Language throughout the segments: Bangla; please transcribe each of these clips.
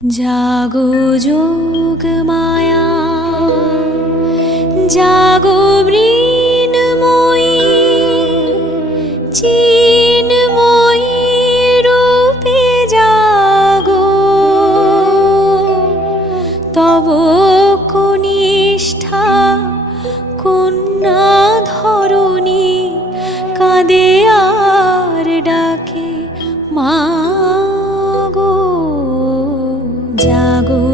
জাগো যোগ মায়া, জাগো মৃন্ময়ী, চিন্ময়ী রূপে জাগো। তব কনিষ্ঠা কন্যা ধরণী কাঁদে আর ডাকে মা।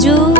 আসিলে না গো জাগো যোগ